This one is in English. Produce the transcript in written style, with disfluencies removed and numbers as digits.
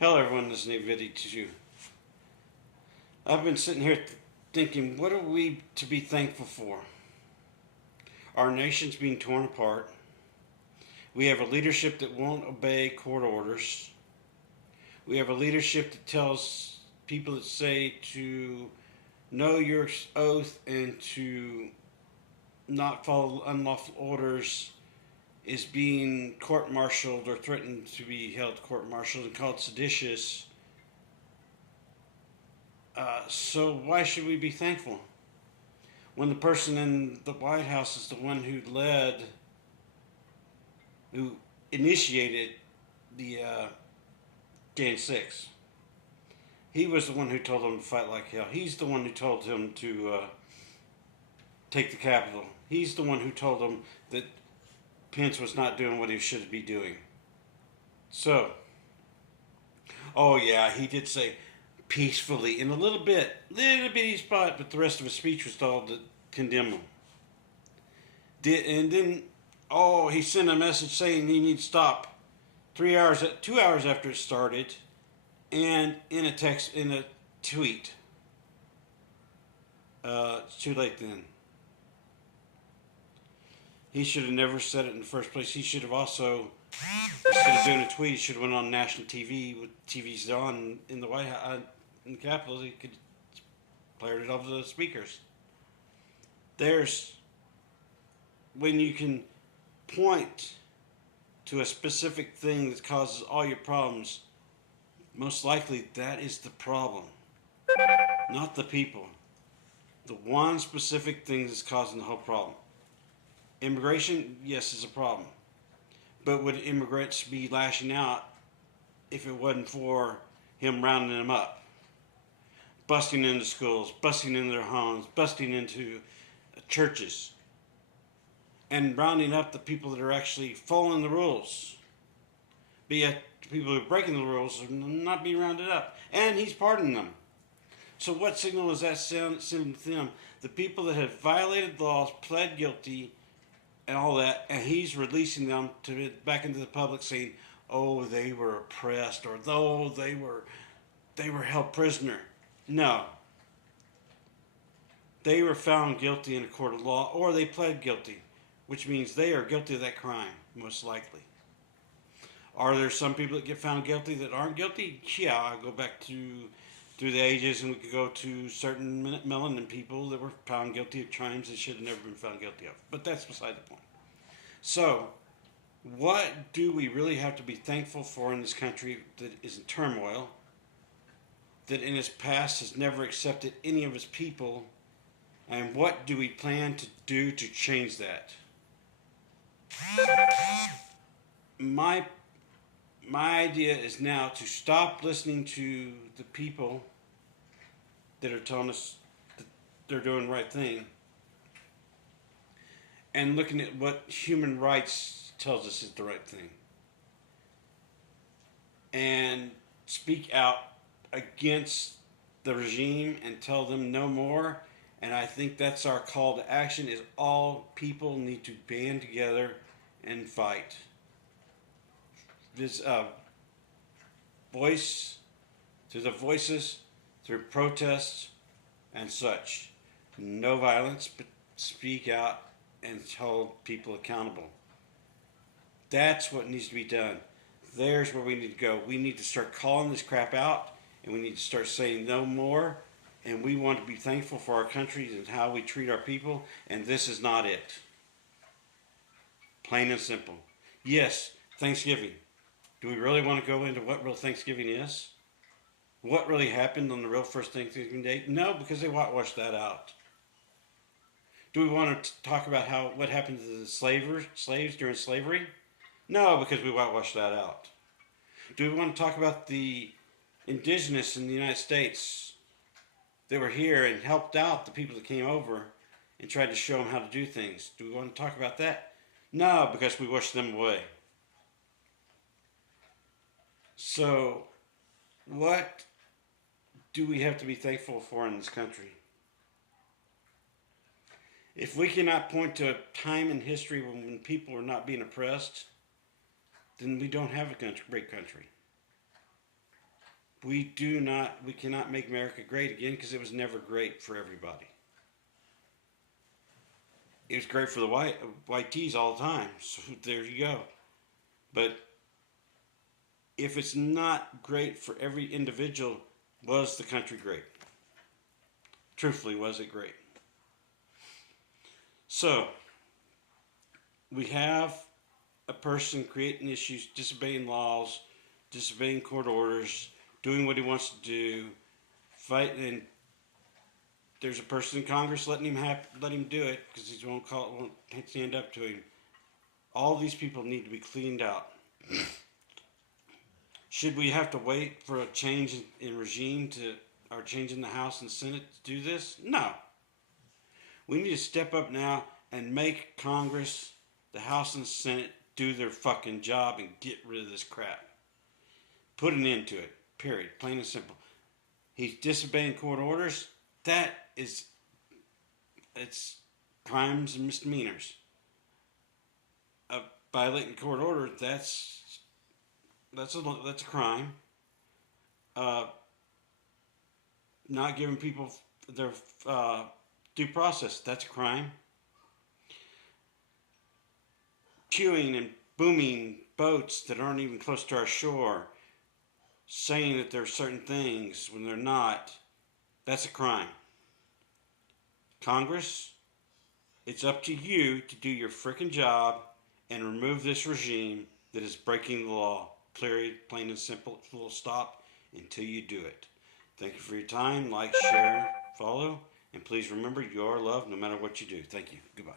Hello, everyone. This is Nate Vitti to you. I've been sitting here thinking, what are we to be thankful for? Our nation's being torn apart. We have a leadership that won't obey court orders. We have a leadership that tells people that say to know your oath and to not follow unlawful orders is being court-martialed or threatened to be held court-martialed and called seditious. So why should we be thankful when the person in the White House is the one who initiated the Jan 6? He was the one who told them to fight like hell. He's the one who told him to take the Capitol. He's the one who told them that Pence was not doing what he should be doing. So, oh yeah, he did say peacefully in a little bitty spot, but the rest of his speech was all to condemn him. And then, oh, he sent a message saying he needs to stop 2 hours after it started, and in a tweet. It's too late then. He should have never said it in the first place. He should have also, instead of doing a tweet, he should have went on national TV with TVs on in the White House, in the Capitol. He could play it over the speakers. There's when you can point to a specific thing that causes all your problems. Most likely, that is the problem, not the people. The one specific thing that's causing the whole problem. Immigration, yes, is a problem. But would immigrants be lashing out if it wasn't for him rounding them up? Busting into schools, busting into their homes, busting into churches, and rounding up the people that are actually following the rules. But yet, the people who are breaking the rules are not being rounded up. And he's pardoning them. So what signal is that sending to them? The people that have violated laws, pled guilty, and all that, and he's releasing them back into the public, saying, "Oh, they were oppressed," or "though they were held prisoner." No, they were found guilty in a court of law, or they pled guilty, which means they are guilty of that crime, most likely. Are there some people that get found guilty that aren't guilty? Yeah, I go back through the ages, and we could go to certain melanin people that were found guilty of crimes they should have never been found guilty of. But that's beside the point. So, what do we really have to be thankful for in this country that is in turmoil, that in its past has never accepted any of its people, and what do we plan to do to change that? My idea is now to stop listening to the people that are telling us that they're doing the right thing and looking at what human rights tells us is the right thing and speak out against the regime and tell them no more. And I think that's our call to action, is all people need to band together and fight. This voice, through the voices, through protests and such. No violence, but speak out and hold people accountable. That's what needs to be done. There's where we need to go. We need to start calling this crap out, and we need to start saying no more. And we want to be thankful for our country and how we treat our people, and this is not it. Plain and simple. Yes, Thanksgiving. Do we really want to go into what real Thanksgiving is? What really happened on the real first Thanksgiving Day? No, because they whitewashed that out. Do we want to talk about what happened to the slaves during slavery? No, because we whitewashed that out. Do we want to talk about the indigenous in the United States that were here and helped out the people that came over and tried to show them how to do things? Do we want to talk about that? No, because we washed them away. So, what do we have to be thankful for in this country? If we cannot point to a time in history when people are not being oppressed, then we don't have a great country. we cannot make America great again because it was never great for everybody. It was great for the white tees all the time. So there you go. But if it's not great for every individual, was the country great? Truthfully, was it great? So, we have a person creating issues, disobeying laws, disobeying court orders, doing what he wants to do, fighting. And there's a person in Congress letting him do it because he won't stand up to him. All these people need to be cleaned out. Should we have to wait for a change in regime or change in the House and Senate to do this? No. We need to step up now and make Congress, the House and the Senate do their fucking job and get rid of this crap. Put an end to it. Period. Plain and simple. He's disobeying court orders. It's crimes and misdemeanors. Violating court order, that's a crime. Not giving people their due process, that's a crime. Queuing and booming boats that aren't even close to our shore, saying that there are certain things when they're not, that's a crime. Congress, it's up to you to do your frickin' job and remove this regime that is breaking the law. Period, plain and simple, full stop, until you do it. Thank you for your time. Like, share, follow, and please remember you are loved no matter what you do. Thank you. Goodbye.